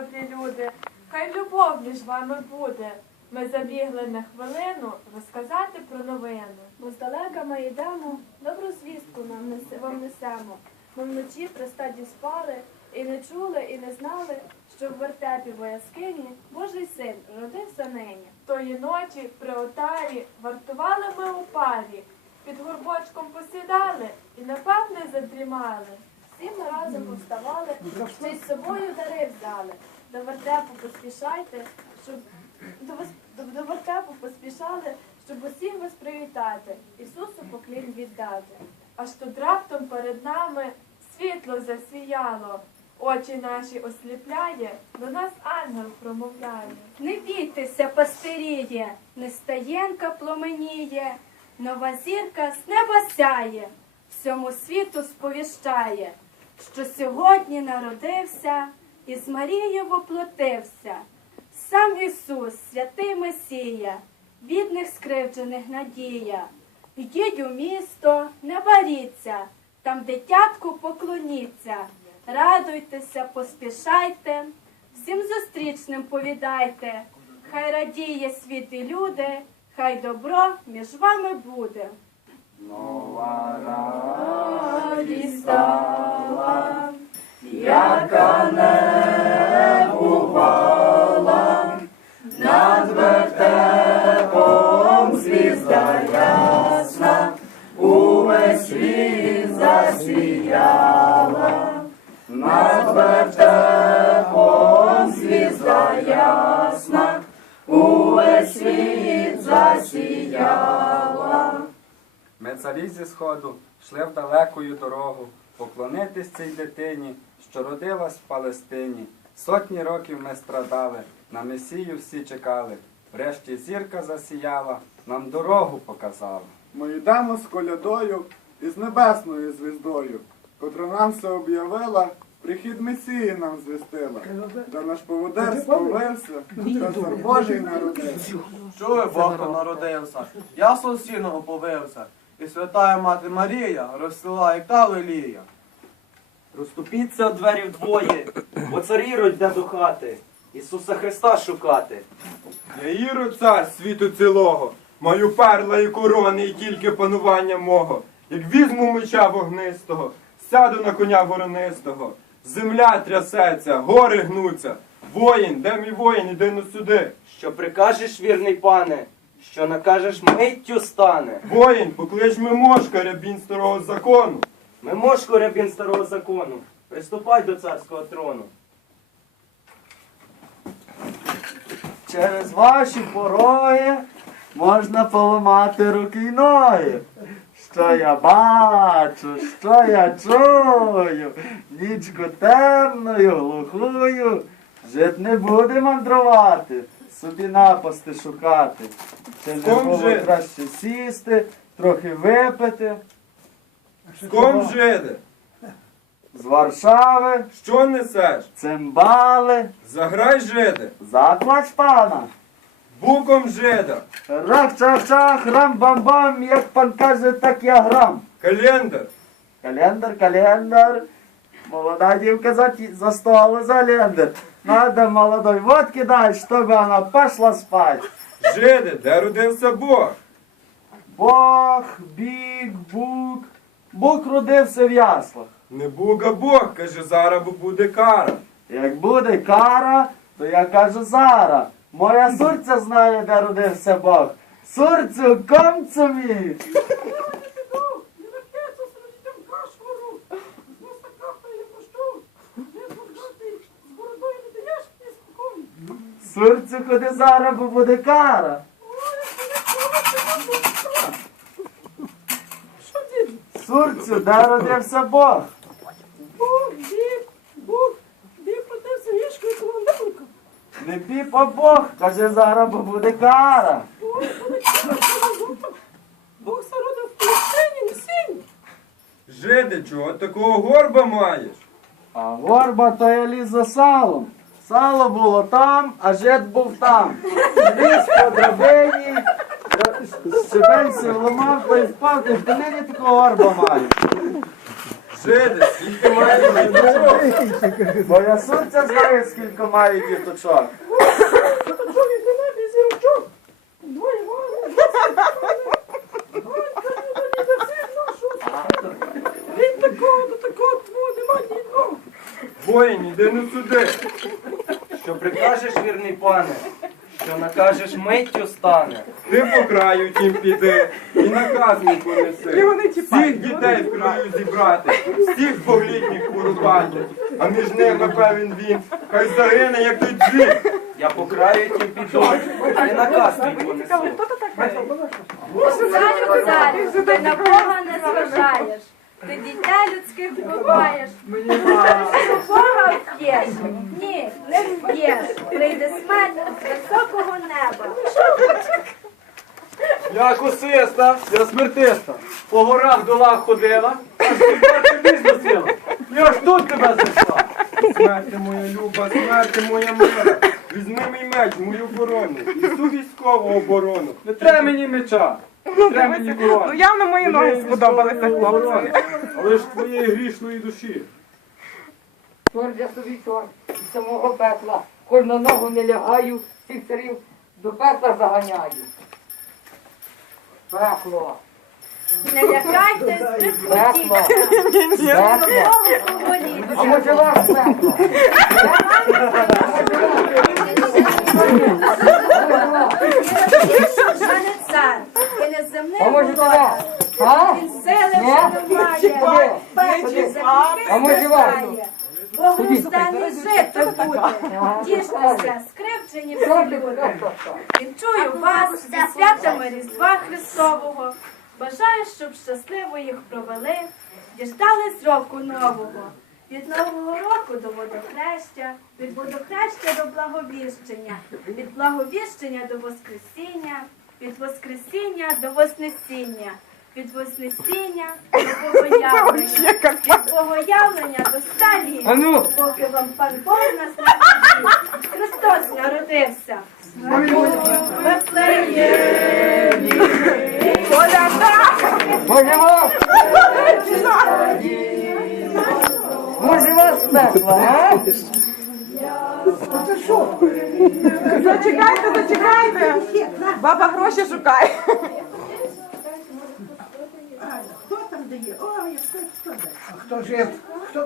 добрі люди, хай любов між вами буде. Ми забігли на хвилину розказати про новини. Бо здалека ми йдемо, добру звістку нам несе, вам несемо. Ми вночі при стаді спали, і не чули, і не знали, що в вертепі боязкині Божий син родився нині. Тої ночі при отарі вартували ми у парі, під горбочком посідали і напевне задрімали. Всі ми разом повставали, й з собою дари взяли. До вертепу поспішайте, щоб до, вас- до вертепу поспішали, щоб усіх вас привітати, Ісусу поклін віддати. Аж тут раптом перед нами світло засіяло, очі наші осліпляє, до нас ангел промовляє. Не бійтеся, пастиріє, нестаєнка пломеніє, нова зірка з неба сяє, всьому світу сповіщає, що сьогодні народився і з Марією воплотився. Сам Ісус, святий Месія, бідних скривджених надія. Йдіть у місто, не баріться, там дитятку поклоніться. Радуйтеся, поспішайте, всім зустрічним повідайте. Хай радіє світ і люди, хай добро між вами буде. Нова радість над вертепом звізда ясна, увесь світ засіяла. Ми царі зі сходу йшли в далекою дорогу, поклонитись цій дитині, що родилась в Палестині. Сотні років ми страдали, на Месію всі чекали. Врешті зірка засіяла, нам дорогу показала. Ми йдемо з колядою і з небесною звіздою, котра нам все об'явила, прихід Месії нам звістила. Та наш поводир сповився, та цар Божий народився. Чули, Бог народився, ясно сіного повився, і святая мати Марія розсила, як та лелія. Розступіться в двері вдвоє, бо цар Ірод йде до хати, Ісуса Христа шукати. Я Ірод цар світу цілого, маю перла і корони, і тільки панування мого. Як візьму меча вогнистого, сяду на коня воронистого, земля трясеться, гори гнуться. Воїн, де мій воїн, іди ну сюди. Що прикажеш, вірний пане, що накажеш миттю стане. Воїн, поклич ми мошка, рябінь старого закону. Ми мошку рябін старого закону, приступай до царського трону. Через ваші пороги можна поламати руки й ноги. Що я бачу, що я чую, нічку темною, глухою, жит не буде мандрувати, собі напасти шукати. Чи не було краще сісти, трохи випити. З ком жиде? З Варшави, Що несеш? цимбали, Заграй жиде, заклач пана. Буком жида, Рах-чах-чах, рам-бам-бам, як пан каже, так я грам. календар. Календар, календар. Молода девка за, за стол за лендер. Надо молодой водки дать, чтобы она пошла спать. Жиде, де родився Бог? Бог, біг, бук. Бук родився в яслах. Не буга Бог, каже, зараз бо буде кара. Як буде кара, то я кажу зара. Моя сурця знає, де родився Бог. Сурцю, комцю мій. Сурцю ходи зараз, бо буде кара. Сурцю, де родився Бог? Бух, бік, Не піпа Бог, каже зараз, буде кара. Бог зародив в Палестині сіні. Жиде, чого такого горба маєш? А горба то я ліз за салом. Сало було там, а жит був там. Ліз по драбині, щебенці вламав, то й впав, ти в нині такого горба має. Жиди, скільки має діточок? Моя сонця знає, скільки має діточок. Воїн, іди не сюди. Що прикажеш, вірний пане, що накажеш миттю стане. Ти по краю тім піди і наказ мій понеси. Всіх дітей в краю зібрати, всіх двохлітніх порубати. А між ними певен він, хай загине, як той дзвін. Я по краю тім піду, і наказ твій понесу. Царю, царю, ти на Бога не зважаєш. Ти дітей людських вбиваєш. Що Бога вб'єш? Ні, не вб'єш. Прийде смерть з високого неба. Я косиста, я смертиста. По горах долах ходила, аж тепер тобі зносила. Я ж тут тебе знайшла. Смерти моя люба, смерти моя мила. Візьми мій меч, мою корону, і всю військову оборону. Не треба мені меча, не треба мені Ну корони. явно мої ноги сподобалися хлопцеві. Але ж твоєї грішної душі. Чорт я собі чорт з самого пекла. Кожну ногу не лягаю, всіх царів до пекла заганяю. Пекло. Не лякайтесь, присвятіться. Пекло. А може вас пекло? Вже не цар, і не земний А може володар. тебе? А? Він сили вже не має, пеклі А може землі вас? знає. Богружданий буде, тіштеся, скривджені всі люди. Вінчую вас зі святами Різдва Христового. Бажаю, щоб щасливо їх провели, діждались року нового. Від нового року до водохреща, від водохреща до благовіщення, від благовіщення до Воскресіння, від Воскресіння до Вознесіння, від Вознесіння до Богоявлення, від Богоявлення до ста літ, поки вам пан Бог нас не навчить. Христос народився. В Може вас? Може вас пекло, а? Зачекайте, зачекайте. Баба гроші шукає. Хто жив? Хто